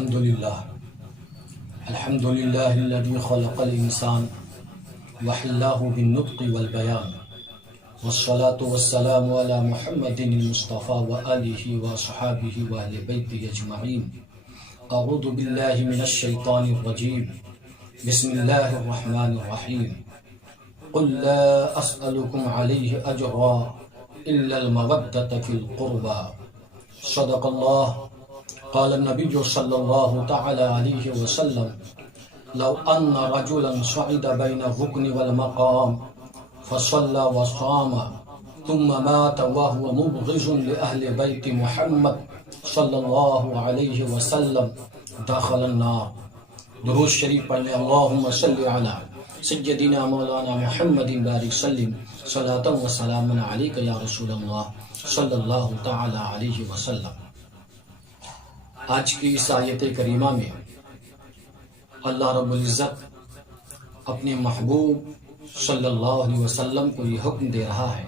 الحمد لله الذي خلق الإنسان وحلاه بالنطق والبيان والصلاة والسلام على محمد المصطفى وآله وصحابه وأهل بيته أجمعين. أعوذ بالله من الشيطان الرجيم. بسم الله الرحمن الرحيم. قل لا أسألكم عليه أجرا إلا المودة في القربى. صدق الله. قال النبي صلى الله تعالى عليه وسلم: لو أن رجلا صعد بين الركن والمقام فصلى وصام ثم مات وهو مبغض لأهل بيت محمد صلی اللہ علیہ وسلم داخل النار. درود شریف پڑھیں. اللہم صلی علی سیدنا مولانا محمد بارک سلم صلاۃ و سلام علیک یا رسول اللہ صلی اللہ تعالی علیہ وسلم. آج کی اس آیت کریمہ میں اللہ رب العزت اپنے محبوب صلی اللہ علیہ وسلم کو یہ حکم دے رہا ہے: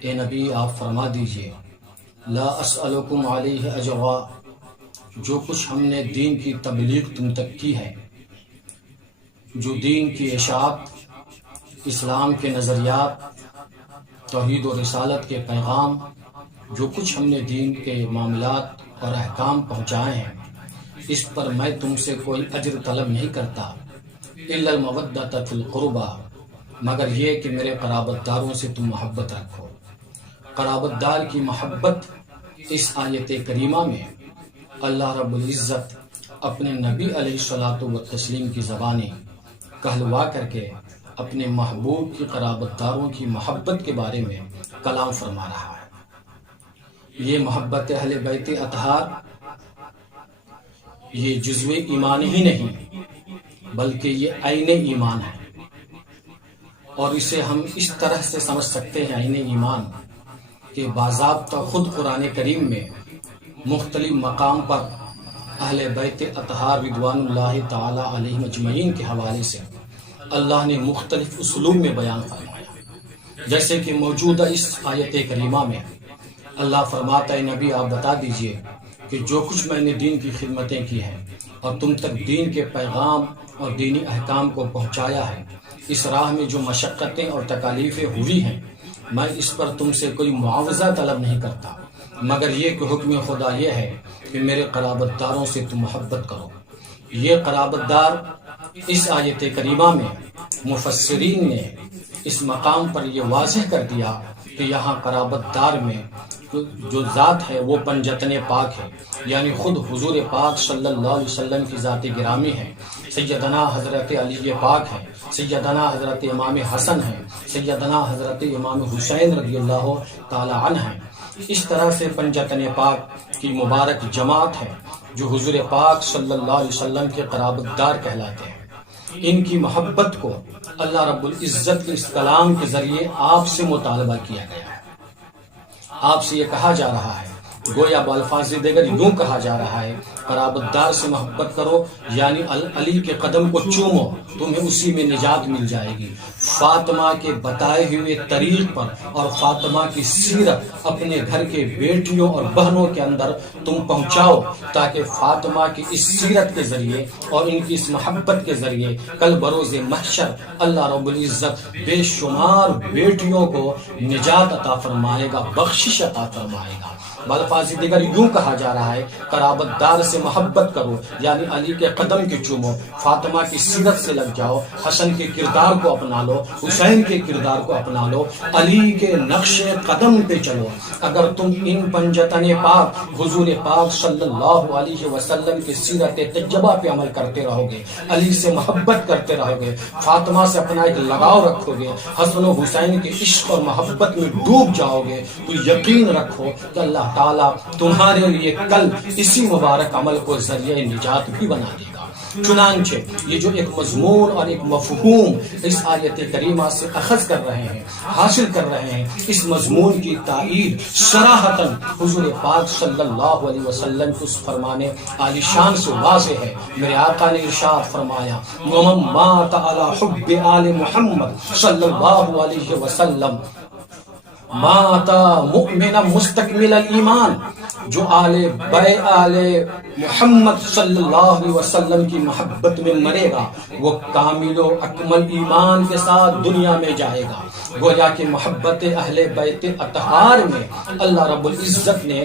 اے نبی آپ فرما دیجئے لا اسألکم علیہ اجرا، جو کچھ ہم نے دین کی تبلیغ تم تک کی ہے، جو دین کی اشاعت، اسلام کے نظریات، توحید و رسالت کے پیغام، جو کچھ ہم نے دین کے معاملات اور احکام پہنچائے ہیں، اس پر میں تم سے کوئی اجر طلب نہیں کرتا الا المودۃ فی القربى، مگر یہ کہ میرے قرابت داروں سے تم محبت رکھو. قرابت دار کی محبت اس آیت کریمہ میں اللہ رب العزت اپنے نبی علیہ الصلوۃ والتسلیم کی زبانی کہلوا کر کے اپنے محبوب کی قرابت داروں کی محبت کے بارے میں کلام فرما رہا ہے. یہ محبت اہل بیت اطہار یہ جزو ایمان ہی نہیں بلکہ یہ عین ایمان ہے، اور اسے ہم اس طرح سے سمجھ سکتے ہیں عین ایمان کہ باضابطہ خود قرآن کریم میں مختلف مقام پر اہل بیت اطہار رضوان اللہ تعالی علیہم اجمعین کے حوالے سے اللہ نے مختلف اسلوب میں بیان فرمایا. جیسے کہ موجودہ اس آیت کریمہ میں اللہ فرماتا ہے: نبی آپ بتا دیجئے کہ جو کچھ میں نے دین کی خدمتیں کی ہیں اور تم تک دین کے پیغام اور دینی احکام کو پہنچایا ہے، اس راہ میں جو مشقتیں اور تکالیفیں ہوئی ہیں، میں اس پر تم سے کوئی معاوضہ طلب نہیں کرتا، مگر یہ کہ حکم خدا یہ ہے کہ میرے قرابت داروں سے تم محبت کرو. یہ قرابت دار اس آیت کریمہ میں مفسرین نے اس مقام پر یہ واضح کر دیا کہ یہاں قرابت دار میں جو ذات ہے وہ پنجتن پاک ہے، یعنی خود حضور پاک صلی اللہ علیہ وسلم کی ذات گرامی ہے. سیدنا حضرت علی پاک ہے، سیدنا حضرت امام حسن ہے، سیدنا حضرت امام حسین رضی اللہ تعالی عنہ ہیں. اس طرح سے پنجتن پاک کی مبارک جماعت ہے جو حضور پاک صلی اللہ علیہ وسلم کے قرابت دار کہلاتے ہیں. ان کی محبت کو اللہ رب العزت کے اس کلام کے ذریعے آپ سے مطالبہ کیا گیا ہے. آپ سے یہ کہا جا رہا ہے، گویا بالفاظ دیگر یوں کہا جا رہا ہے: قرابت دار سے محبت کرو، یعنی علی کے قدم کو چومو، تمہیں اسی میں نجات مل جائے گی. فاطمہ کے بتائے ہوئے طریق پر اور فاطمہ کی سیرت اپنے گھر کے بیٹیوں اور بہنوں کے اندر تم پہنچاؤ، تاکہ فاطمہ کی اس سیرت کے ذریعے اور ان کی اس محبت کے ذریعے کل بروز محشر اللہ رب العزت بے شمار بیٹیوں کو نجات عطا فرمائے گا، بخشش عطا فرمائے گا. بالفاظ دیگر یوں کہا جا رہا ہے: قرابت دار سے محبت کرو، یعنی علی کے قدم کے چومو، فاطمہ کی سیرت سے لگ جاؤ، حسن کے کردار کو اپنا لو، حسین کے کردار کو اپنا لو، علی کے نقش قدم پہ چلو. اگر تم ان پنجتن پاک حضور پاک صلی اللہ علیہ وسلم کی سیرت طیبہ پہ عمل کرتے رہو گے، علی سے محبت کرتے رہو گے، فاطمہ سے اپنا ایک لگاؤ رکھو گے، حسن و حسین کے عشق اور محبت میں ڈوب جاؤ گے، تو یقین رکھو کہ اللہ تعالیٰ تمہارے لیے کل اسی مبارک عمل کو ذریعہ نجات بھی بنا دے گا. چنانچہ یہ جو ایک مضمون اور ایک مفہوم اس آیت کریمہ سے اخذ کر رہے ہیں، حاصل کر رہے ہیں، اس مضمون کی تائید صراحتاً حضور پاک صلی اللہ علیہ وسلم کے اس فرمان عالی شان سے واضح ہے. میرے آقا نے ارشاد فرمایا: وَمَن مَاتَ عَلَى حُبِّ آلِ مُحَمَّد صلی اللہ علیہ وسلم ماتا مؤمنا مستکمل الایمان، جو آل محمد صلی اللہ علیہ وسلم کی محبت میں مرے گا وہ کامل و اکمل ایمان کے ساتھ دنیا میں جائے گا۔ گویا کہ محبت اہل بیت اطہار میں اللہ رب العزت نے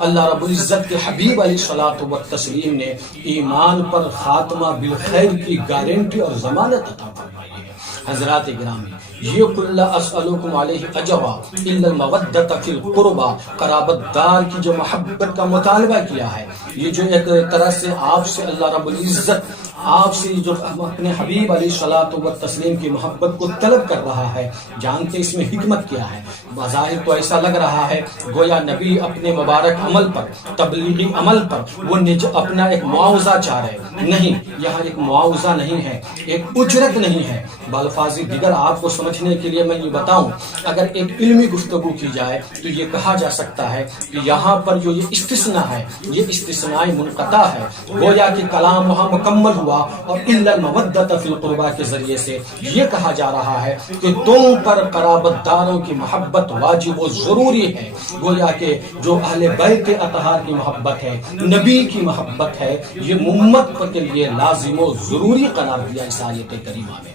اللہ رب العزت کے حبیب علیہ الصلوۃ والتسلیم نے ایمان پر خاتمہ بالخیر کی گارنٹی اور ضمانت عطا فرمائی ہے۔ حضرات گرامی، یہ کل اسألکم علیہ اجرا الا المودۃ فی القربى، قرابت دار کی جو محبت کا مطالبہ کیا ہے، یہ جو ایک طرح سے آپ سے اللہ رب العزت آپ سے جو اپنے حبیب علیہ الصلوۃ والتسلیم کی محبت کو طلب کر رہا ہے، جانتے اس میں حکمت کیا ہے؟ بظاہر تو ایسا لگ رہا ہے گویا نبی اپنے مبارک عمل پر، تبلیغی عمل پر وہ اپنا ایک معاوضہ چاہ رہے، نہیں، یہاں ایک معاوضہ نہیں ہے، ایک اجرت نہیں ہے۔ بالفاظ دیگر آپ کو سمجھنے کے لیے میں یہ بتاؤں، اگر ایک علمی گفتگو کی جائے تو یہ کہا جا سکتا ہے کہ یہاں پر جو یہ استثناء ہے یہ استثناء منقطع ہے، گویا کہ کلام وہاں مکمل ہوا اور الا المودۃ فی القربى کے ذریعے سے یہ کہا جا رہا ہے کہ تم پر قرابت داروں کی محبت واجب و ضروری ہے۔ گویا کہ جو اہل بیت اطہار کی محبت ہے، نبی کی محبت ہے، یہ امت کے لیے لازم و ضروری قرار دیا اس آیت کریمہ میں۔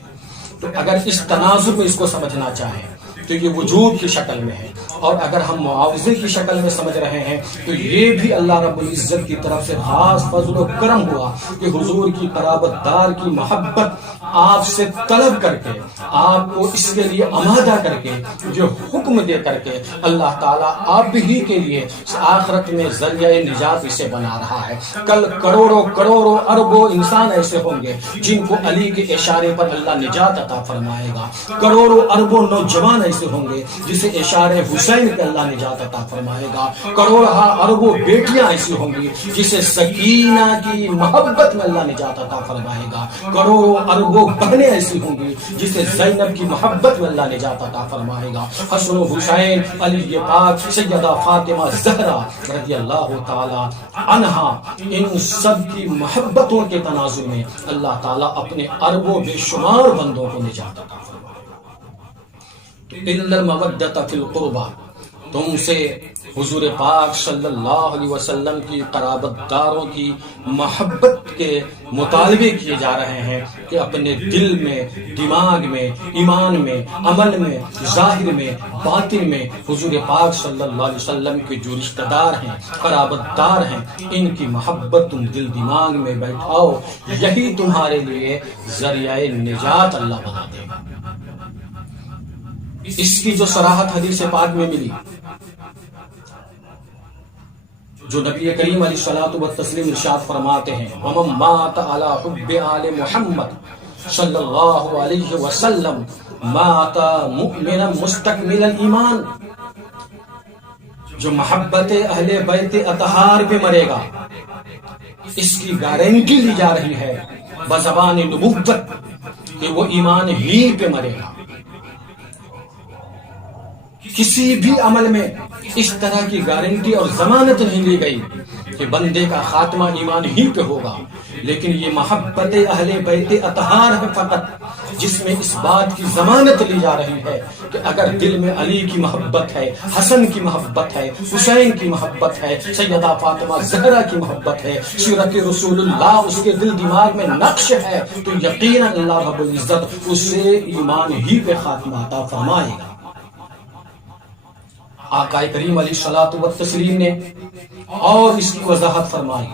تو اگر اس تناظر میں اس کو سمجھنا چاہیں تو یہ وجوب کی شکل میں ہے، اور اگر ہم معاوضے کی شکل میں سمجھ رہے ہیں تو یہ بھی اللہ رب العزت کی طرف سے خاص فضل و کرم ہوا کہ حضور کی قرابت دار کی محبت آپ سے طلب کر کے، آپ کو اس کے لیے آمادہ کر کے، جو حکم دے کر کے اللہ تعالیٰ آپ ہی کے لیے آخرت میں ذریعہ نجات اسے بنا رہا ہے۔ کل کروڑوں اربوں انسان ایسے ہوں گے جن کو علی کے اشارے پر اللہ نجات عطا فرمائے گا، کروڑوں اربوں نوجوان ایسے ہوں گے جسے اشارے حسین کے اللہ نجات عطا فرمائے گا، کروڑوں اربوں بیٹیاں ایسی ہوں گی جسے سکینہ کی محبت میں اللہ نجات عطا فرمائے گا، کروڑوں اربوں بہنیں ایسی ہوں گی جسے زینب کی محبت میں اللہ نجات عطا فرمائے گا، حسن و حسین، علی پاک، سیدہ فاطمہ زہرا رضی اللہ تعالی عنہا، ان سب کی محبتوں کے تناظر میں اللہ تعالیٰ اپنے اربوں بے شمار بندوں کو نجات عطا فرمائے گا۔ الا المودۃ فی القربى، تم سے حضور پاک صلی اللہ علیہ وسلم کی قرابت داروں کی محبت کے مطالبے کیے جا رہے ہیں کہ اپنے دل میں، دماغ میں، ایمان میں، عمل میں، ظاہر میں، باطن میں حضور پاک صلی اللہ علیہ وسلم کے جو رشتہ دار ہیں، قرابت دار ہیں، ان کی محبت تم دل دماغ میں بیٹھاؤ، یہی تمہارے لیے ذریعہ نجات اللہ بنا دے گا۔ اس کی جو صراحت حدیث پاک میں ملی، جو نبی کریم علیہ الصلوۃ والتسلیم ارشاد فرماتے ہیں، وَمَن مَاتَ عَلَى حُبِّ آلِ محمد صلی اللہ علیہ وسلم مَاتَ مُؤْمِنًا مُسْتَكْمِلَ الایمان، جو محبت اہل بیت اطہار پہ مرے گا، اس کی گارنٹی لی جا رہی ہے بزبان نبوت کہ وہ ایمان ہی پہ مرے گا۔ کسی بھی عمل میں اس طرح کی گارنٹی اور ضمانت نہیں لی گئی کہ بندے کا خاتمہ ایمان ہی پہ ہوگا، لیکن یہ محبت اہل بیت اطہار ہے فقط جس میں اس بات کی ضمانت لی جا رہی ہے کہ اگر دل میں علی کی محبت ہے، حسن کی محبت ہے، حسین کی محبت ہے، سیدہ فاطمہ زہرا کی محبت ہے، سیرت رسول اللہ اس کے دل دماغ میں نقش ہے، تو یقیناً اللہ رب العزت اسے ایمان ہی پہ خاتمہ عطا فرمائے گا۔ آقا کریم علیہ الصلوۃ والتسلیم نے اور اس کی وضاحت فرمائی،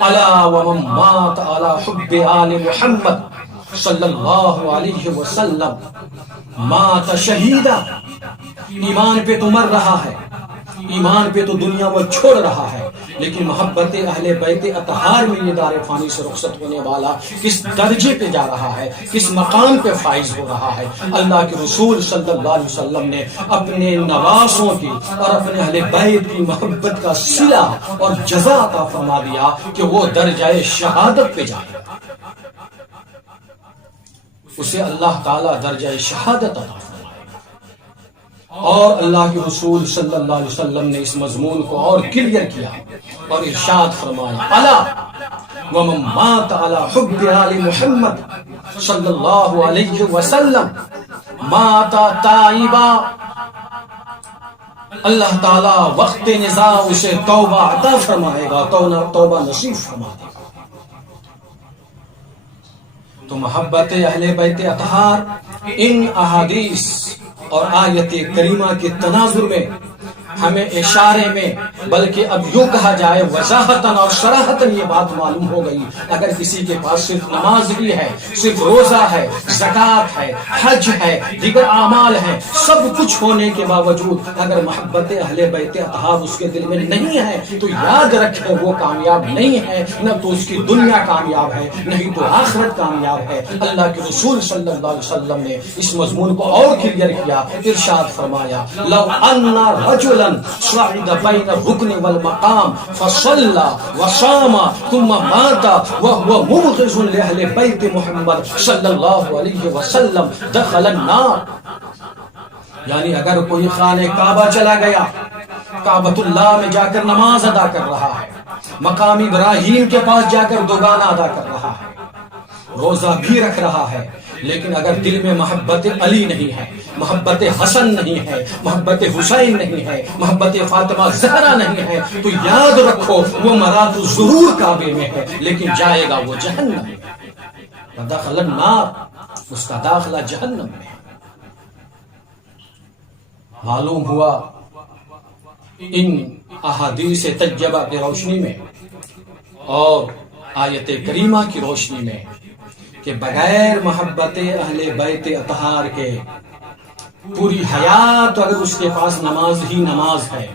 الا ومن مات علی حب آل محمد صلی اللہ علیہ وسلم مات شہیدا، ایمان پہ تو مر رہا ہے، ایمان پہ تو دنیا وہ چھوڑ رہا ہے، لیکن محبت اہل بیت اطہار میں یہ دار فانی سے رخصت ہونے والا کس درجے پہ جا رہا ہے، کس مقام پہ فائز ہو رہا ہے۔ اللہ کے رسول صلی اللہ علیہ وسلم نے اپنے نواسوں کی اور اپنے اہل بیت کی محبت کا صلہ اور جزا عطا فرما دیا کہ وہ درجہ شہادت پہ جائے، اسے اللہ تعالیٰ درجہ شہادت عطا فرما۔ اور اللہ کے رسول صلی اللہ علیہ وسلم نے اس مضمون کو اور کلیئر کیا اور ارشاد فرمایا، الا ومن مات علی حب آل محمد صلی اللہ علیہ وسلم مات تائبا، اللہ تعالیٰ وقت نزاع اسے توبہ عطا فرمائے گا، توبہ نصیب فرما دے گا۔ تو محبت اہل بیت اطہار ان احادیث اور آیت کریمہ کے تناظر میں ہمیں اشارے میں، بلکہ اب یوں کہا جائے وضاحتاً اور صراحتاً یہ بات معلوم ہو گئی، اگر کسی کے پاس صرف نماز ہی ہے، صرف روزہ ہے، زکوٰۃ ہے، حج ہے، دیگر اعمال ہیں، سب کچھ ہونے کے باوجود اگر محبت اہل بیت اطہار اس کے دل میں نہیں ہے تو یاد رکھیں وہ کامیاب نہیں ہے، نہ تو اس کی دنیا کامیاب ہے، نہیں تو آخرت کامیاب ہے۔ اللہ کے رسول صلی اللہ علیہ وسلم نے اس مضمون کو اور کلیئر کیا، ارشاد فرمایا لو ان رجلا صعد بين الركن والمقام فصلى وصام ثم مات وهو مبغض لأهل بيت محمد صلی اللہ علیہ وسلم دخل النار۔ یعنی اگر کوئی خانہ کعبہ چلا گیا، کعبۃ اللہ میں جا کر نماز ادا کر رہا ہے، مقام ابراہیم کے پاس جا کر دوگانہ ادا کر رہا ہے، روزہ بھی رکھ رہا ہے، لیکن اگر دل میں محبت علی نہیں ہے، محبت حسن نہیں ہے، محبت حسین نہیں ہے، محبت فاطمہ زہرا نہیں ہے، تو یاد رکھو وہ مرا تو ضرور کعبے میں ہے لیکن جائے گا وہ جہنم میں، دخل النار، اس کا داخلہ جہنم میں۔ معلوم ہوا ان احادیث طیبہ کی روشنی میں اور آیت کریمہ کی روشنی میں کہ بغیر محبت اہل بیت اطہار کے پوری حیات اگر اس کے پاس نماز ہی نماز ہے،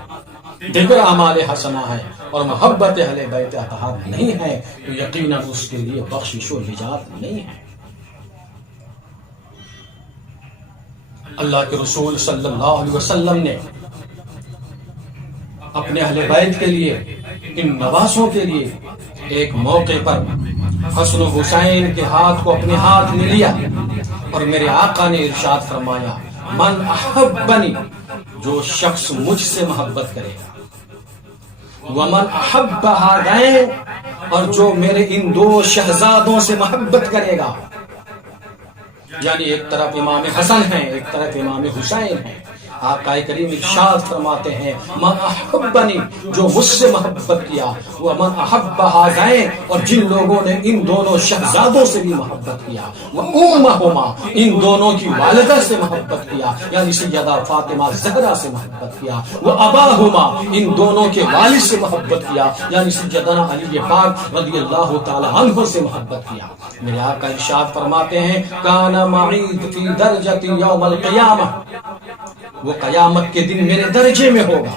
دیگر اعمال حسنہ ہے اور محبت اہل بیت اطہار نہیں ہے تو یقیناً اس کے لیے بخشش و نجات نہیں ہے۔ اللہ کے رسول صلی اللہ علیہ وسلم نے اپنے اہل بیت کے لیے، ان نواسوں کے لیے ایک موقع پر حسن و حسین کے ہاتھ کو اپنے ہاتھ میں لیا اور میرے آقا نے ارشاد فرمایا من احبنی، جو شخص مجھ سے محبت کرے گا، ومن احب ہذین، اور جو میرے ان دو شہزادوں سے محبت کرے گا، یعنی ایک طرف امام حسن ہیں، ایک طرف امام حسین ہیں، آقا کریم ارشاد فرماتے ہیں من احبنی، جو مجھ سے محبت کیا، ومن احب ہذین، اور جن لوگوں نے ان دونوں شہزادوں سے بھی محبت کیا، وامہما، ان دونوں کی والدہ سے محبت کیا یعنی سیدہ فاطمہ زہرا سے محبت کیا، واباہما، ان دونوں کے والد سے محبت کیا یعنی سیدنا علی پاک رضی اللہ تعالی عنہ سے محبت کیا۔ میرے آقا ارشاد فرماتے ہیں کان معی فی درجۃ یوم القیامہ، وہ قیامت کے دن میرے درجے میں ہوگا،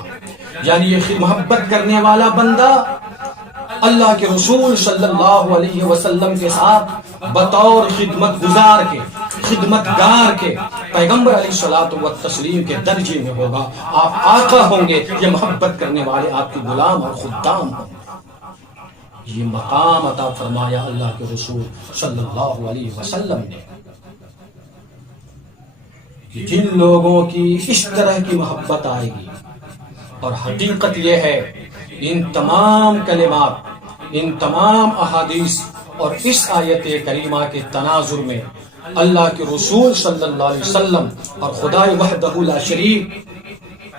یعنی یہ محبت کرنے والا بندہ اللہ کے رسول صلی اللہ علیہ وسلم کے ساتھ بطور خدمت گزار کے، خدمت گار کے، پیغمبر علیہ الصلوۃ والتسلیم کے درجے میں ہوگا۔ آپ آقا ہوں گے، یہ محبت کرنے والے آپ کے غلام اور خدام ہوں گے۔ یہ مقام عطا فرمایا اللہ کے رسول صلی اللہ علیہ وسلم نے کہ جن لوگوں کی اس طرح کی محبت آئے گی، اور حقیقت یہ ہے ان تمام کلمات، ان تمام احادیث اور اس آیت کریمہ کے تناظر میں اللہ کے رسول صلی اللہ علیہ وسلم اور خدائے وحدہ لا شریک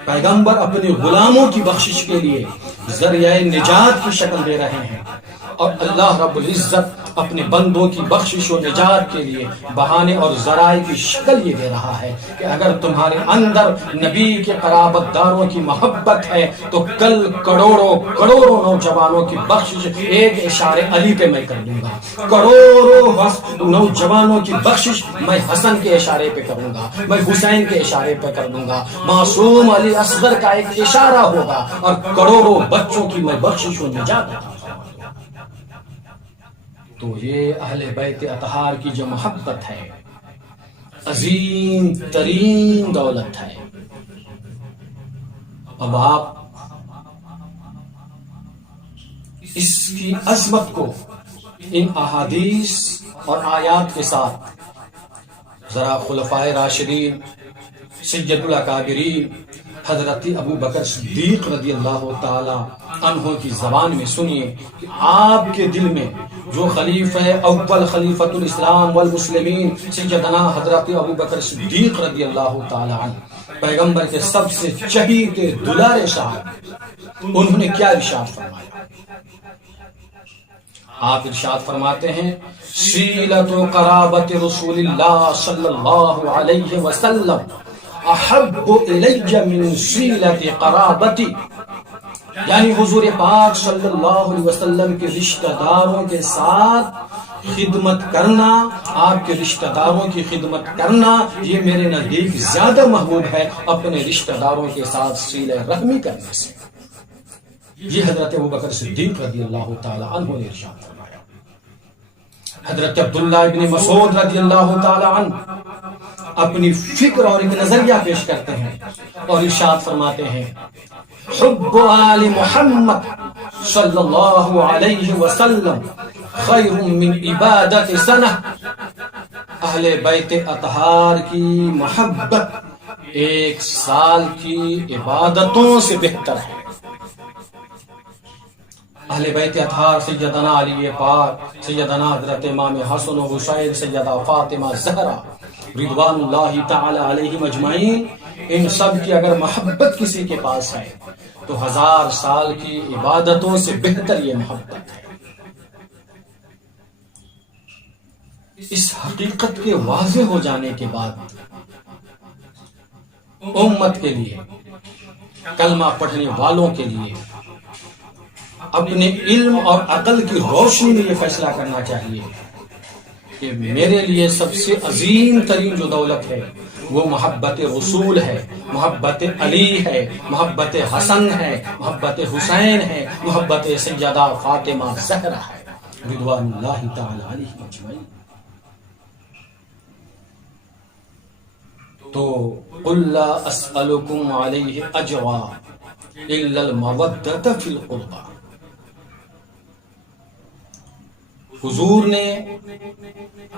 پیغمبر اپنے غلاموں کی بخشش کے لیے ذریعہ نجات کی شکل دے رہے ہیں، اور اللہ رب العزت اپنے بندوں کی بخشش و نجات کے لیے بہانے اور ذرائع کی شکل یہ دے رہا ہے کہ اگر تمہارے اندر نبی کے قرابت داروں کی محبت ہے تو کل کروڑوں نوجوانوں کی بخشش ایک اشارے علی پہ میں کر دوں گا، کروڑوں نوجوانوں کی بخشش میں حسن کے اشارے پہ کروں گا، میں حسین کے اشارے پہ کر دوں گا، معصوم علی اصغر کا ایک اشارہ ہوگا، اور کروڑوں بچوں کی میں بخشش و نجات دوں گا۔ تو یہ اہل بیت اطہار کی جو محبت ہے عظیم ترین دولت ہے۔ اب آپ اس کی عظمت کو ان احادیث اور آیات کے ساتھ ذرا خلفائے راشدین، سید الاکابرین حضرت ابو بکر صدیق رضی اللہ تعالی عنہ کی زبان میں سنیے کہ آپ کے دل میں جو خلیفہ اول خلیفۃ الاسلام والمسلمین سیدنا حضرت ابوبکر صدیق رضی اللہ تعالی عنہ، پیغمبر کے سب سے چہیتے دلارے صاحب، انہوں نے کیا ارشاد فرمایا؟ آپ ارشاد فرماتے ہیں سیلۃ قرابت رسول اللہ صلی اللہ علیہ وسلم احب الی من سیلۃ قرابتی، یعنی حضور پاک صلی اللہ علیہ وسلم کے رشتہ داروں کے ساتھ خدمت کرنا، آپ کے رشتہ داروں کی خدمت کرنا، یہ میرے نزدیک زیادہ محبوب ہے اپنے رشتہ داروں کے ساتھ صلہ رحمی کرنے سے۔ یہ حضرت ابوبکر صدیق رضی اللہ تعالی عنہ نے ارشاد فرمایا۔ حضرت عبداللہ ابن مسعود رضی اللہ تعالی عنہ اپنی فکر اور ایک نظریہ پیش کرتے ہیں اور ارشاد فرماتے ہیں حب آل محمد صلی اللہ علیہ وسلم خیر من عبادت سنہ، اہل بیت اطہار کی محبت ایک سال کی عبادتوں سے بہتر ہے۔ اہل بیت اطہار سیدنا علی پاک، سیدنا حضرت امام حسن و حسین، سیدہ فاطمہ زہرا رضوان اللہ تعالی علیہم اجمعین، ان سب کی اگر محبت کسی کے پاس ہے تو 1000 سال کی عبادتوں سے بہتر یہ محبت ہے۔ اس حقیقت کے واضح ہو جانے کے بعد امت کے لیے، کلمہ پڑھنے والوں کے لیے اپنے علم اور عقل کی روشنی میں یہ فیصلہ کرنا چاہیے کہ میرے لیے سب سے عظیم ترین جو دولت ہے وہ محبت رسول ہے، محبت علی ہے، محبت حسن ہے، محبت حسین ہے، محبت سیدہ فاطمہ زہرا ہے رضوان اللہ تعالی علیہم اجمعین۔ تو قل لا اسألکم علیہ اجرا الا المودۃ فی القربى، حضور نے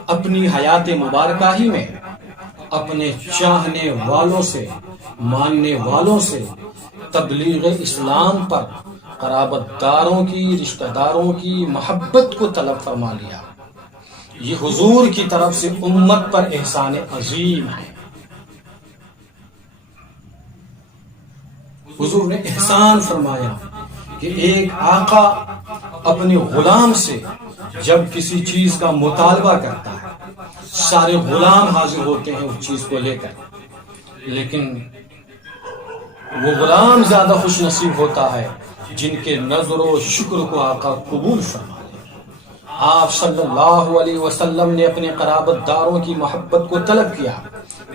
اپنی حیات مبارکہ ہی میں اپنے چاہنے والوں سے، ماننے والوں سے تبلیغ اسلام پر قرابت داروں کی، رشتہ داروں کی محبت کو طلب فرما لیا۔ یہ حضور کی طرف سے امت پر احسان عظیم ہے۔ حضور نے احسان فرمایا کہ ایک آقا اپنے غلام سے جب کسی چیز کا مطالبہ کرتا ہے، سارے غلام حاضر ہوتے ہیں اس چیز کو لے کر، لیکن وہ غلام زیادہ خوش نصیب ہوتا ہے جن کے نظر و شکر کو آقا قبول فرما لے۔ آپ صلی اللہ علیہ وسلم نے اپنے قرابت داروں کی محبت کو طلب کیا۔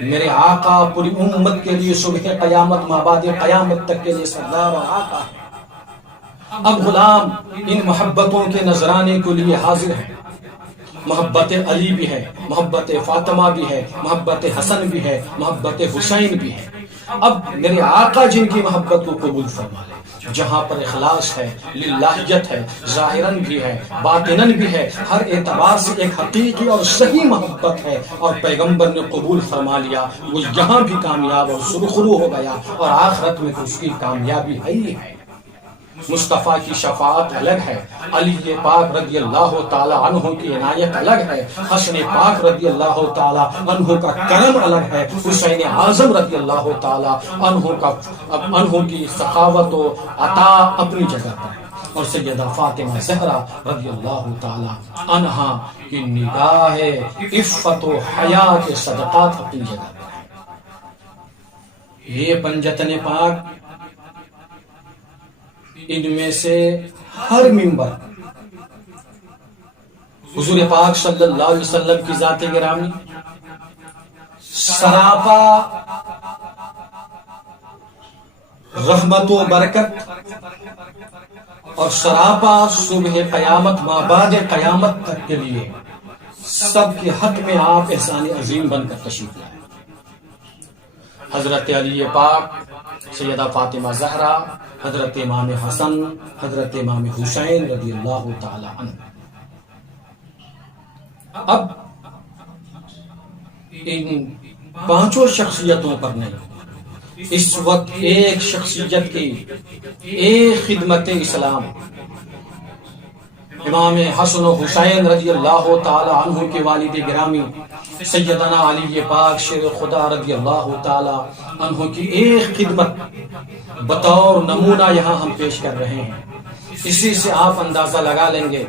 میرے آقا پوری امت کے لیے صبح قیامت مابعد قیامت تک کے لیے سردار اور آقا ہے۔ اب غلام ان محبتوں کے نذرانے کے لیے حاضر ہے۔ محبت علی بھی ہے، محبت فاطمہ بھی ہے، محبت حسن بھی ہے، محبت حسین بھی ہے۔ اب میرے آقا جن کی محبت کو قبول فرما لے، جہاں پر اخلاص ہے، للہیت ہے، ظاہراً بھی ہے، باطناً بھی ہے، ہر اعتبار سے ایک حقیقی اور صحیح محبت ہے اور پیغمبر نے قبول فرما لیا، وہ یہاں بھی کامیاب اور سرخرو ہو گیا اور آخرت میں تو اس کی کامیابی ہے ہی ہے۔ مصطفیٰ کی شفاعت الگ ہے، علی پاک رضی اللہ تعالی عنہ کی عنایت الگ ہے، حسن پاک رضی اللہ تعالی عنہ کا کرم الگ ہے، حسین اعظم رضی اللہ تعالی عنہ کی سخاوت و عطا اپنی جگہ پر ہے، اور سیدہ فاطمہ زہرا رضی اللہ تعالی عنہا کی نگاہ عفت و حیا کے صدقات اپنی جگہ پر ہے۔ یہ پنجتن پاک، ان میں سے ہر منبر حضور پاک صلی اللہ علیہ وسلم کی ذات گرامی، سراپا رحمت و برکت اور سراپا صبح قیامت مابعد قیامت تک کے لیے سب کے حق میں آپ احسان عظیم بن کر تشریف لائے۔ حضرت علی پاک، سیدہ فاطمہ زہرا، حضرت امام حسن، حضرت امام حسین رضی اللہ تعالی عنہ۔ اب ان پانچوں شخصیتوں پر نہیں، اس وقت ایک شخصیت کی ایک خدمت اسلام امام حسن و حسین رضی اللہ تعالی عنہ کے والد گرامی سیدنا علی پاک شیر خدا رضی اللہ تعالی عنہ کی ایک خدمت بطور نمونہ یہاں ہم پیش کر رہے ہیں. اسی سے آپ اندازہ لگا لیں گے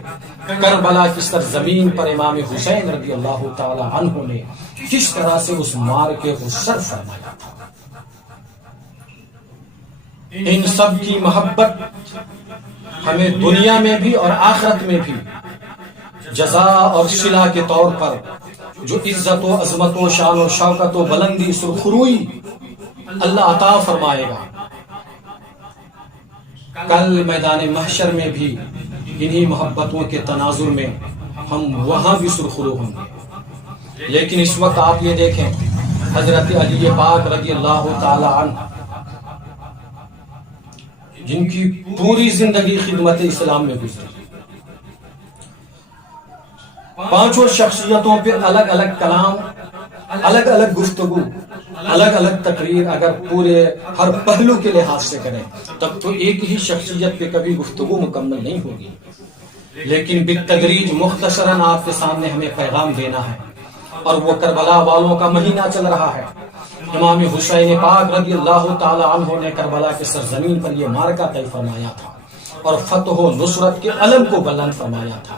کربلا کی سرزمین پر امام حسین رضی اللہ تعالی عنہ نے کس طرح سے اس معرکے کو سر فرمایا تھا. ان سب کی محبت ہمیں دنیا میں بھی اور آخرت میں بھی جزا اور صلہ کے طور پر جو عزت و عظمت و شان و شوکت و بلندی سرخروئی اللہ عطا فرمائے گا، کل میدان محشر میں بھی انہی محبتوں کے تناظر میں ہم وہاں بھی سرخرو ہوں گے. لیکن اس وقت آپ یہ دیکھیں حضرت علی پاک رضی اللہ تعالی عنہ جن کی پوری زندگی خدمت اسلام میں گزری، پانچوں شخصیتوں پہ الگ الگ کلام، الگ الگ گفتگو، الگ الگ تقریر اگر پورے ہر پہلو کے لحاظ سے کریں تب تو ایک ہی شخصیت پہ کبھی گفتگو مکمل نہیں ہوگی. لیکن بالتدریج مختصراً آپ کے سامنے ہمیں پیغام دینا ہے، اور وہ کربلا والوں کا مہینہ چل رہا ہے. امام حسین پاک رضی اللہ تعالی عنہ نے کربلا کے سرزمین پر یہ معرکہ طے فرمایا تھا اور فتح و نصرت کے علم کو بلند فرمایا تھا.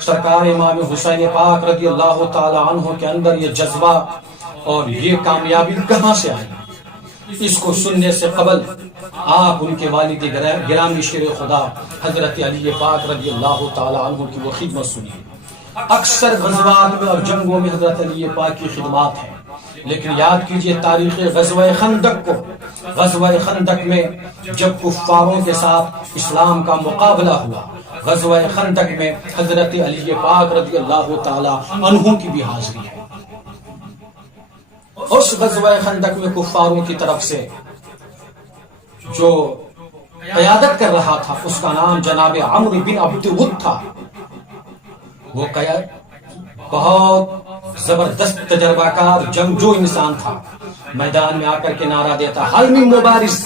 سرکار امام حسین پاک رضی اللہ تعالی عنہ کے اندر یہ جذبہ اور یہ کامیابی کہاں سے آئی؟ اس کو سننے سے قبل آپ ان کے والد گرامی شیر خدا حضرت علی پاک رضی اللہ تعالی عنہ کی وہ خدمت سنیے. اکثر غزوات میں اور جنگوں میں حضرت علی پاک کی خدمات ہیں، لیکن یاد کیجئے تاریخ غزوہ خندق کو. غزوہ خندق میں جب کفاروں کے ساتھ اسلام کا مقابلہ ہوا، غزوہ خندق میں حضرت علی پاک رضی اللہ تعالی عنہ کی بھی حاضری ہے. اس غزوہ خندق میں کفاروں کی طرف سے جو قیادت کر رہا تھا اس کا نام جناب عمرو بن عبد ود تھا. وہ بہت زبردست تجربہ کار جنگجو انسان تھا. میدان میں آ کر کے نعرہ دیتا، حل من مبارز،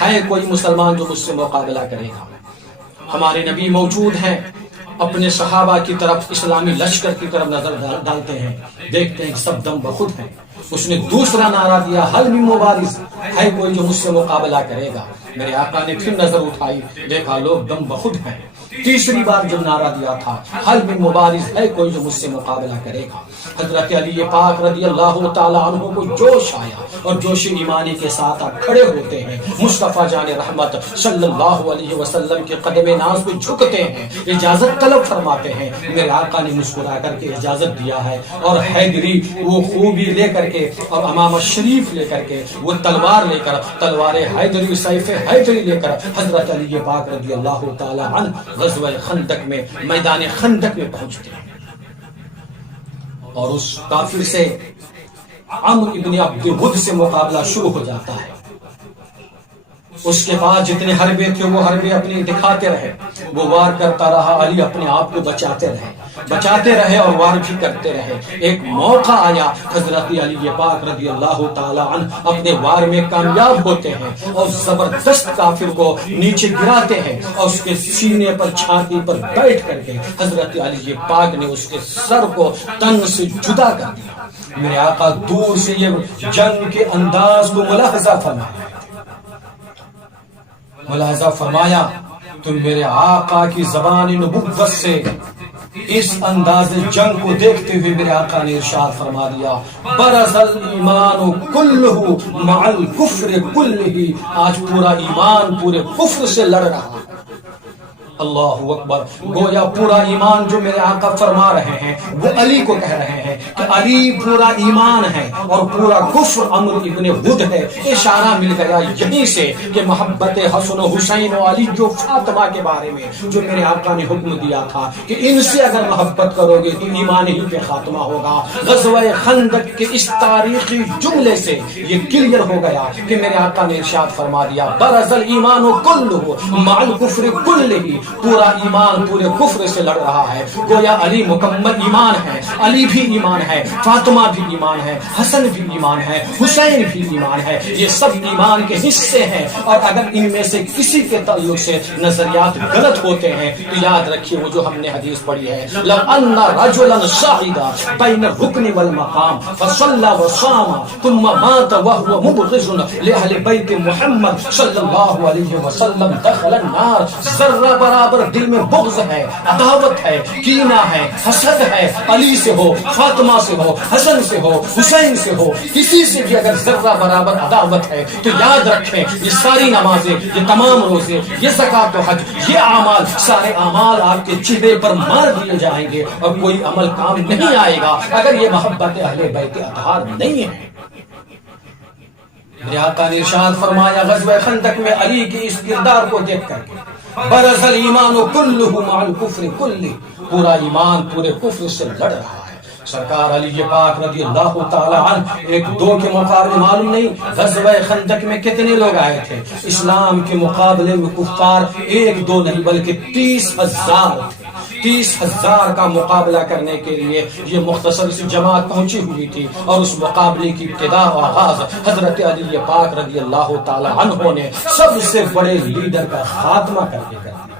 ہے کوئی مسلمان جو مجھ سے مقابلہ کرے گا. ہمارے نبی موجود ہیں، اپنے صحابہ کی طرف اسلامی لشکر کی طرف نظر ڈالتے ہیں، دیکھتے ہیں کہ سب دم بخود ہیں. اس نے دوسرا نعرہ دیا، حل من مبارز، ہے کوئی جو مجھ سے مقابلہ کرے گا. میرے آقا نے پھر نظر اٹھائی، دیکھا لوگ دم بخود ہیں. تیسری بار جب نعرہ دیا تھا، حل من مبارز، ہے کوئی جو مجھ سے مقابلہ کرے گا. حضرت علی پاک رضی اللہ تعالی عنہ کو جوش آیا اور جوش ایمانی کے ساتھ آپ کھڑے ہوتے ہیں، مصطفیٰ جان رحمت صلی اللہ علیہ وسلم کے قدم ناز پہ جھکتے ہیں، اجازت طلب فرماتے ہیں. میرے آقا نے مسکرا کر کے اجازت دیا ہے اور حیدری وہ خوبی لے کر کے اور امامہ شریف لے کر کے وہ تلوار لے کر، تلوار حیدری، سیف حیدری لے کر حضرت علی پاک رضی اللہ تعالی عنہ غزوہ خندق میں میدان خندق میں پہنچتے ہیں. اور اس کافر سے عمرو ابن عبد ود سے مقابلہ شروع ہو جاتا ہے. اس کے پاس جتنے حربے تھے وہ حربے اپنے دکھاتے رہے، وہ وار کرتا رہا، علی اپنے آپ کو بچاتے رہے اور وار بھی کرتے رہے. ایک موقع آیا، حضرت علی پاک رضی اللہ تعالی عنہ اپنے وار میں کامیاب ہوتے ہیں اور زبردست کافر کو نیچے گراتے ہیں اور اس کے سینے پر، چھاتی پر بیٹھ کر کے حضرت علی پاک نے اس کے سر کو تن سے جدا کر دیا. میرے آقا دور سے یہ جنگ کے انداز کو ملاحظہ فرمایا تو میرے آقا کی زبان نبوت سے اس انداز جنگ کو دیکھتے ہوئے میرے آقا نے ارشاد فرما دیا، برز الایمان کلہ مع الکفر کلہ. آج پورا ایمان پورے کفر سے لڑ رہا ہے. اللہ اکبر. گویا پورا ایمان جو میرے آقا فرما رہے ہیں وہ علی کو کہہ رہے ہیں کہ علی پورا ایمان ہے اور پورا کفر عمرو ابن ود ہے. اشارہ مل گیا یہیں سے کہ محبت حسن و حسین و علی جو فاطمہ کے بارے میں جو میرے آقا نے حکم دیا تھا کہ ان سے اگر محبت کرو گے تو ایمان ہی پہ خاتمہ ہوگا. غزوہ خندق کے اس تاریخی جملے سے یہ کلیئر ہو گیا کہ میرے آقا نے ارشاد فرما دیا، برز الایمان کلہ مع الکفر کلہ. پورا ایمان پورے کفر سے لڑ رہا ہے. گویا علی مکمل ایمان ہے, علی بھی ایمان ہے, فاطمہ بھی ایمان ہے, حسن بھی ایمان ہے, حسین بھی ایمان ہے. یہ سب ایمان کے حصے ہیں, اور اگر ان میں سے کسی کے تعلق سے نظریات غلط ہوتے ہیں تو یاد رکھیے وہ جو ہم نے حدیث پڑھی ہے, لو ان رجلا صعد بین الرکن والمقام فصلى وصام ثم مات وهو مبغض لاهل بیت محمد صلی اللہ علیہ وسلم دخل النار. ذرہ برابر دل میں بغض ہے, عداوت ہے, کینہ ہے, حسد ہے, علی سے ہو, فاطمہ سے ہو, حسن سے ہو, حسین سے ہو, کسی سے بھی اگر ذرہ برابر عداوت ہے تو یاد رکھیں یہ ساری نمازیں, یہ تمام روزے, یہ زکوٰۃ و حج, یہ اعمال, سارے اعمال آپ کے چہرے پر مار دیے جائیں گے اور کوئی عمل کام نہیں آئے گا اگر یہ محبت اہل بیت اطہار نہیں ہے. میرے آقا نے ارشاد فرمایا غزوہ خندق میں علی کی اس کردار کو دیکھ کر کے برز الایمان کلہ مع الکفر کلہ, پورا ایمان پورے کفر سے لڑ رہا ہے. سرکار علی پاک رضی اللہ تعالی عنہ ایک دو کے مقابلے معلوم نہیں غزوہ خندق میں کتنے لوگ آئے تھے. اسلام کے مقابلے میں کفار ایک دو نہیں بلکہ 30,000 تھے. 30,000 کا مقابلہ کرنے کے لیے یہ مختصر سی جماعت پہنچی ہوئی تھی, اور اس مقابلے کی ابتدا و آغاز حضرت علی پاک رضی اللہ تعالی عنہ نے سب سے بڑے لیڈر کا خاتمہ کر کے کر دیا.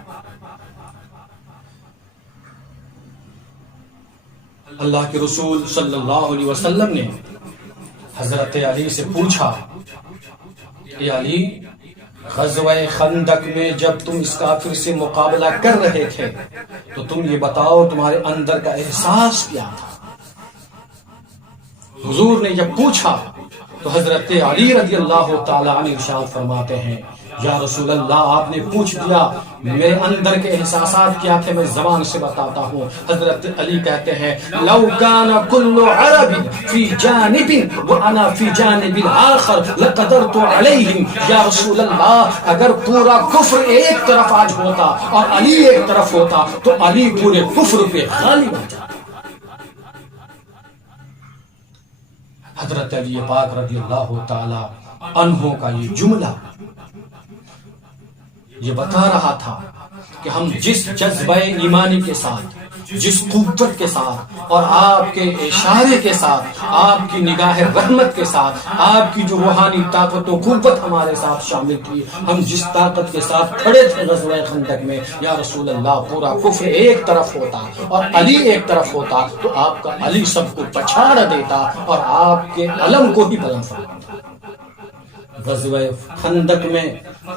اللہ کے رسول صلی اللہ علیہ وسلم نے حضرت علی سے پوچھا, اے علی غزوہ خندق میں جب تم اس کافر سے مقابلہ کر رہے تھے تو تم یہ بتاؤ تمہارے اندر کا احساس کیا تھا. حضور نے جب پوچھا تو حضرت علی رضی اللہ تعالی عنہ ارشاد فرماتے ہیں, یا رسول اللہ آپ نے پوچھ دیا میرے اندر کے احساسات کیا تھے, میں زبان سے بتاتا ہوں. حضرت علی کہتے ہیں لو کان کل عرب فی جانب وانا فی جانب الاخر لقدرت علیہم. یا رسول اللہ اگر پورا کفر ایک طرف آج ہوتا اور علی ایک طرف ہوتا تو علی پورے کفر پہ غالب ہو جاتا. حضرت علی پاک رضی اللہ تعالی عنہ کا یہ جملہ یہ بتا رہا تھا کہ ہم جس جذبہ ایمانی کے ساتھ, جس قوت کے ساتھ اور آپ کے اشارے کے ساتھ, آپ کی نگاہ رحمت کے ساتھ, آپ کی جو روحانی طاقت و قوت ہمارے ساتھ شامل تھی, ہم جس طاقت کے ساتھ کھڑے تھے غزوہ خندق میں, یا رسول اللہ پورا کفر ایک طرف ہوتا اور علی ایک طرف ہوتا تو آپ کا علی سب کو پچھاڑ دیتا اور آپ کے علم کو ہی بلند فرماتا. غزوہ خندق میں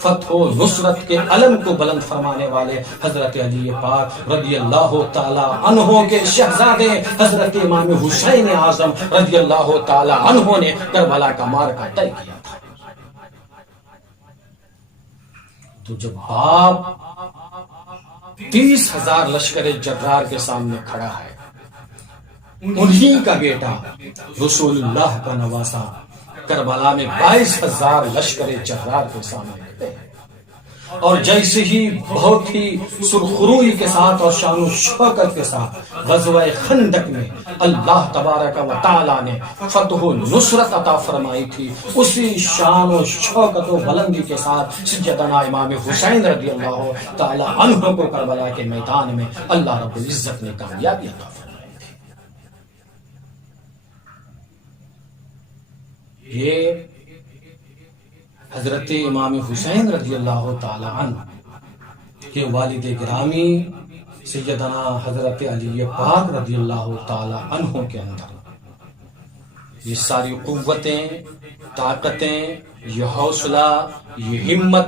فتح و نصرت کے علم کو بلند فرمانے والے حضرت علی پاک رضی اللہ تعالی عنہ کے شہزادے حضرت امام حسین اعظم رضی اللہ تعالی عنہ نے کربلا کا معرکہ طے کیا تھا. تو جب آپ 30,000 لشکر جرار کے سامنے کھڑا ہے, انہی کا بیٹا رسول اللہ کا نواسا کربلا میں 22,000 لشکر جرار کے سامنے کھڑے ہیں, اور جیسے ہی بہت ہی سرخروئی کے ساتھ اور شان و شوکت کے ساتھ غزوہ خندق میں اللہ تبارک و تعالی نے فتح و نصرت عطا فرمائی تھی, اسی شان و شوکت و بلندی کے ساتھ سیدنا امام حسین رضی اللہ تعالی عنہ کو کربلا کے میدان میں اللہ رب العزت نے کامیابی عطا فرمائی. یہ حضرت امام حسین رضی اللہ تعالی عنہ کے والد گرامی سیدنا حضرت علی پاک رضی اللہ تعالی عنہ کے اندر یہ ساری قوتیں, طاقتیں, یہ حوصلہ, یہ ہمت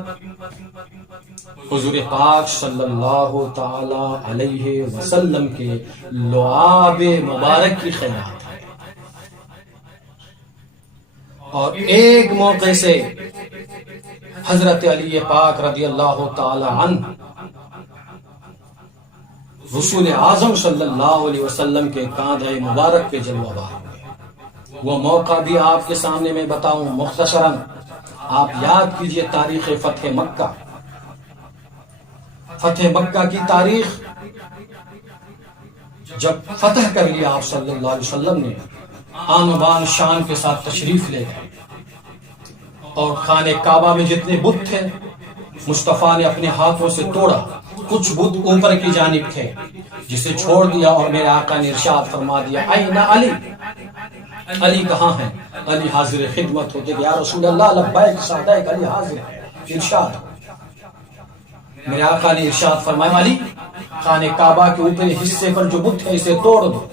حضور پاک صلی اللہ تعالی علیہ وسلم کے لعاب مبارک کی خیرات ہے. اور ایک موقع سے حضرت علی پاک رضی اللہ تعالی عنہ رسول اعظم صلی اللہ علیہ وسلم کے کاندھے مبارک پہ جلوہ بار ہوئے. وہ موقع بھی آپ کے سامنے میں بتاؤں مختصراً. آپ یاد کیجئے تاریخ فتح مکہ. فتح مکہ کی تاریخ جب فتح کر لیا آپ صلی اللہ علیہ وسلم نے, آن و بان شان کے ساتھ تشریف لے گئے, اور خانہ کعبہ میں جتنے بت تھے مصطفیٰ نے اپنے ہاتھوں سے توڑا, کچھ بت اوپر کی جانب تھے جسے چھوڑ دیا اور میرے آقا نے ارشاد فرما دیا این علی، علی کہاں ہے؟ علی حاضر خدمت ہوتے کہ یا رسول اللہ لبیک سعدیک، علی حاضر ہے۔ ارشاد میرے آقا نے ارشاد فرمایا علی خانہ کعبہ کے اوپری حصے پر جو بت ہے اسے توڑ دو۔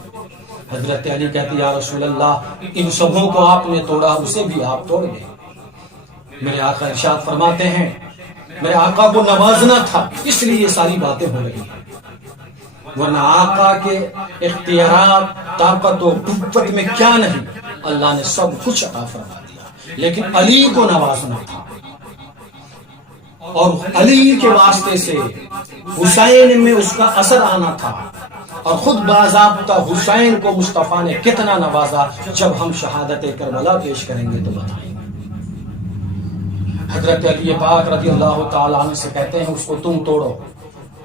حضرت علی کہتے یا رسول اللہ ان سبوں کو آپ نے توڑا، اسے بھی آپ توڑ دیں۔ میرے آقا ارشاد فرماتے ہیں میرے آقا کو نوازنا تھا اس لیے یہ ساری باتیں ہو رہی ہیں، ورنہ آقا کے اختیارات طاقت و قوت میں کیا نہیں، اللہ نے سب کچھ عطا فرما دیا، لیکن علی کو نوازنا تھا اور علی کے واسطے سے حسین میں اس کا اثر آنا تھا، اور خود باضابطہ حسین کو مصطفیٰ نے کتنا نوازا جب ہم شہادت کربلا پیش کریں گے تو بتائیں گے۔ حضرت علی پاک رضی اللہ تعالیٰ عنہ سے کہتے ہیں اس کو تم توڑو۔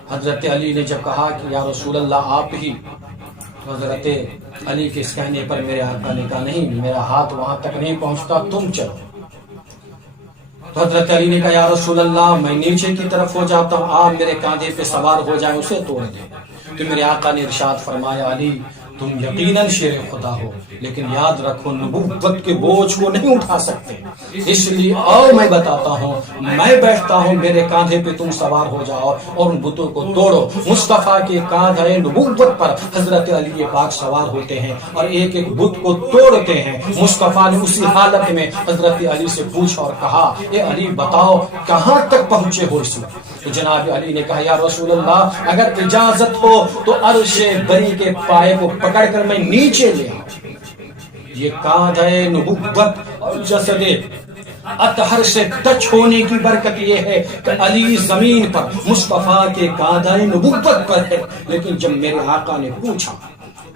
حضرت علی نے جب کہا کہ یا رسول اللہ آپ ہی، تو حضرت علی کے اس کہنے پر میرے آقا نے کہا نہیں، میرا ہاتھ وہاں تک نہیں پہنچتا، تم چلو۔ تو حضرت علی نے کہا یا رسول اللہ میں نیچے کی طرف ہو جاتا ہوں، آپ میرے کاندھے پہ سوار ہو جائیں، اسے توڑ دیں۔ تو میرے آقا نے ارشاد فرمایا علی تم یقیناً شیر خدا ہو، لیکن یاد رکھو نبوت کے بوجھ کو نہیں اٹھا سکتے، اس لیے اور میں بتاتا ہوں، میں بیٹھتا ہوں، میرے کاندھے پہ تم سوار ہو جاؤ اور ان بتوں کو توڑو۔ مصطفیٰ کے کاندھے نبوت پر حضرت علی پاک سوار ہوتے ہیں اور ایک ایک بت کو توڑتے ہیں۔ مصطفیٰ نے اسی حالت میں حضرت علی سے پوچھا اور کہا اے علی بتاؤ کہاں تک پہنچے ہو اس میں؟ تو جناب علی نے کہا یا رسول اللہ اگر اجازت ہو تو عرش بری کے پائے کو پکڑ کر میں نیچے لے آؤں۔ یہ کاندھے نبوت اور جسد اطہر سے ٹچ ہونے کی برکت یہ ہے کہ علی زمین پر مصطفیٰ کے کاندھے نبوت پر ہے، لیکن جب میرے آقا نے پوچھا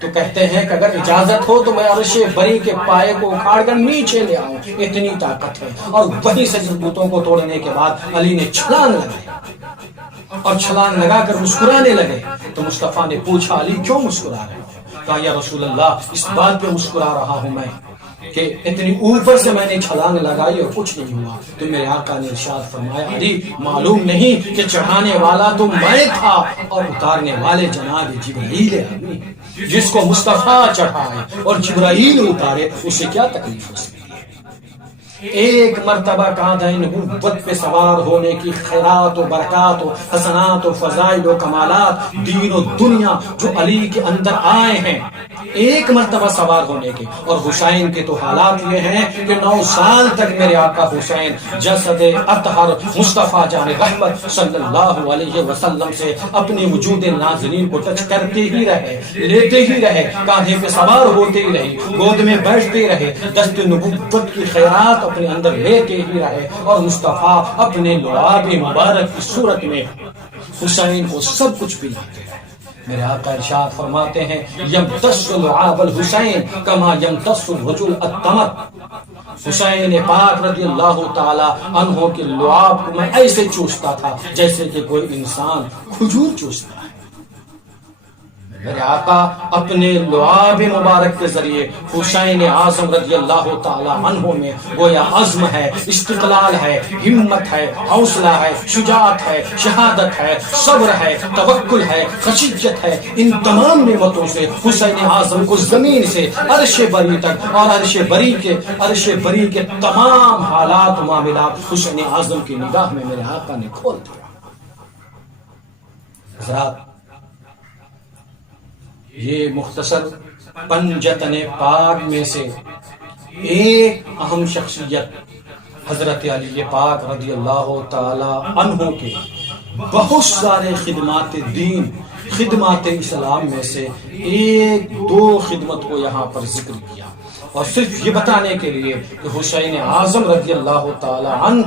تو کہتے ہیں کہ اگر اجازت ہو تو میں عرش بری کے پائے کو اکھاڑ کر نیچے لے آؤں، اتنی طاقت ہے۔ اور وہیں سے بتوں کو توڑنے کے بعد علی نے چھلانگ لگائی اور چھلانگ لگا کر مسکرانے لگے۔ تو مصطفیٰ نے پوچھا علی کیوں مسکرا رہے ہو؟ کہا یا رسول اللہ اس بات پہ مسکرا رہا ہوں میں کہ اتنی اوپر سے میں نے چھلانگ لگائی اور کچھ نہیں ہوا۔ تو میرے آقا نے ارشاد فرمایا علی معلوم نہیں کہ چڑھانے والا تو میں تھا اور اتارنے والے جناب جبرائیل امی، جس کو مصطفیٰ چڑھائے اور جبرائیل اتارے اسے کیا تکلیف ہو سکتی ہے؟ ایک مرتبہ کاندھے نبوت پہ سوار ہونے کی خیرات و برکات و حسنات و فضائل و کمالات دین و دنیا جو علی کے اندر آئے ہیں، ایک مرتبہ سوار ہونے کے۔ اور حسین کے تو حالات یہ ہیں کہ 9 سال تک میرے آقا حسین جسد اطہر مصطفیٰ جان رحمت صلی اللہ علیہ وسلم سے اپنی وجود نازنین کو ٹچ کرتے ہی رہے، لیتے ہی رہے، کاندھے پہ سوار ہوتے ہی رہے، گود میں بیٹھتے رہے، دست نبوت کی خیرات اپنے اندر لیتے ہی رہے، اور مصطفیٰ اپنے لعاب مبارک کی صورت میں حسین کو سب کچھ پلاتے رہے۔ میرے آقا ارشاد فرماتے ہیں یمتص لعاب الحسین کما یمتص الرجل التمر، حسین پاک رضی اللہ تعالی عنہ کے لعاب کو میں ایسے چوستا تھا جیسے کہ کوئی انسان کھجور چوستا ہے۔ میرے آقا اپنے لعاب مبارک کے ذریعے حسین اعظم رضی اللہ تعالی عنہ میں گویا عزم ہے، استقلال ہے، ہمت ہے، حوصلہ ہے، شجاعت ہے، شہادت ہے، صبر ہے، توکل ہے، خشیت ہے، ان تمام نعمتوں سے حسین اعظم کو زمین سے عرش بری تک اور عرش بری کے تمام حالات و معاملات حسین اعظم کی نگاہ میں میرے آقا نے کھول دیا۔ حضرات یہ مختصر پنجتن پاک میں سے ایک اہم شخصیت حضرت علی پاک رضی اللہ تعالی عنہ کے بہت سارے خدمات دین، خدمات اسلام میں سے ایک دو خدمت کو یہاں پر ذکر کیا، اور صرف یہ بتانے کے لیے کہ حسین اعظم رضی اللہ تعالی عنہ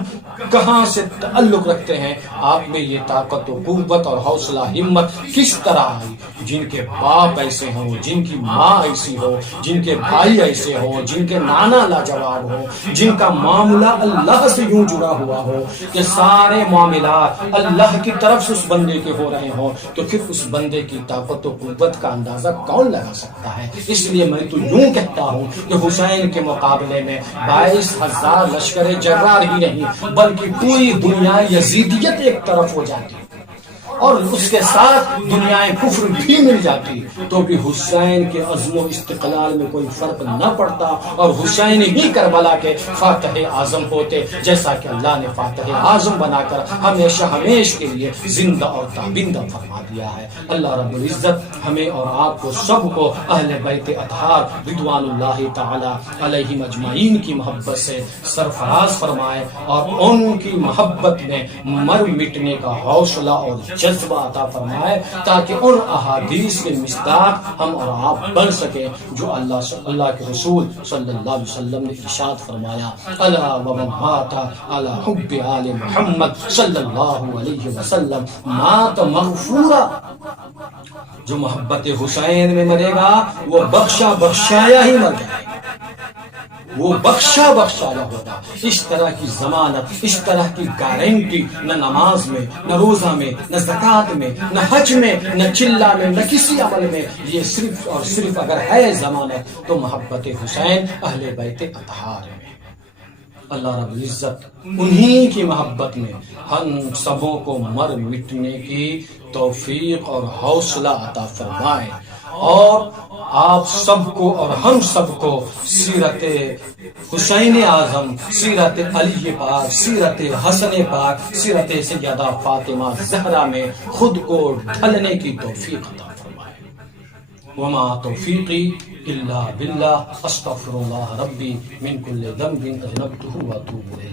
کہاں سے تعلق رکھتے ہیں، آپ میں یہ طاقت و قوت اور حوصلہ ہمت کس طرح آئی، جن کے باپ ایسے ہوں، جن کی ماں ایسی ہو، جن کے بھائی ایسے ہو، جن کے نانا لاجواب ہو، جن کا معاملہ اللہ سے یوں جڑا ہوا ہو کہ سارے معاملات اللہ کی طرف سے اس بندے کے ہو رہے ہوں، تو پھر اس بندے کی طاقت و قوت کا اندازہ کون لگا سکتا ہے؟ اس لیے میں تو یوں کہتا ہوں کہ حسین کے مقابلے میں 22,000 لشکر جرار ہی نہیں بلکہ پوری دنیا یزیدیت ایک طرف ہو جاتی اور اس کے ساتھ دنیائے کفر بھی مل جاتی تو بھی حسین کے عزم و استقلال میں کوئی فرق نہ پڑتا اور حسین ہی کربلا کے فاتح اعظم ہوتے، جیسا کہ اللہ نے فاتح اعظم بنا کر ہمیشہ ہمیش کے لیے زندہ اور تابندہ فرما دیا ہے۔ اللہ رب العزت ہمیں اور آپ کو سب کو اہل بیت اطہار رضوان اللہ تعالی علیہم اجمعین کی محبت سے سرفراز فرمائے اور ان کی محبت میں مر مٹنے کا حوصلہ اور جذبہ عطا فرمائے، تاکہ ان احادیث کے مصداق ہم اور آپ بن سکیں جو اللہ کے رسول صلی اللہ علیہ وسلم نے ارشاد فرمایا، الا ومن مات علی حب آل محمد صلی اللہ علیہ وسلم مات مغفورا، جو محبت حسین میں مرے گا وہ بخشا بخشایا ہی مر جائے گا، وہ بخشا بخشایا ہوگا۔ اس طرح کی ضمانت، اس طرح کی گارنٹی نہ نماز میں، نہ روزہ میں، نہ زکوٰۃ میں، نہ حج میں، نہ چلہ میں، نہ کسی عمل میں۔ یہ صرف اور صرف اگر ہے ضمانت تو محبت حسین اہل بیت اطہار میں۔ اللہ رب العزت انہی کی محبت میں ہم سبوں کو مر مٹنے کی توفیق اور حوصلہ عطا فرمائے، اور آپ سب کو اور ہم سب کو سیرت حسین اعظم، سیرت علی پاک، سیرت حسن پاک، سیرت سیدہ فاطمہ زہرا میں خود کو ڈھلنے کی توفیق عطا فرمائے۔ وما توفیقی الا باللہ، استغفر اللہ ربی من کل ذنب اذنبتہ واتوب الیہ۔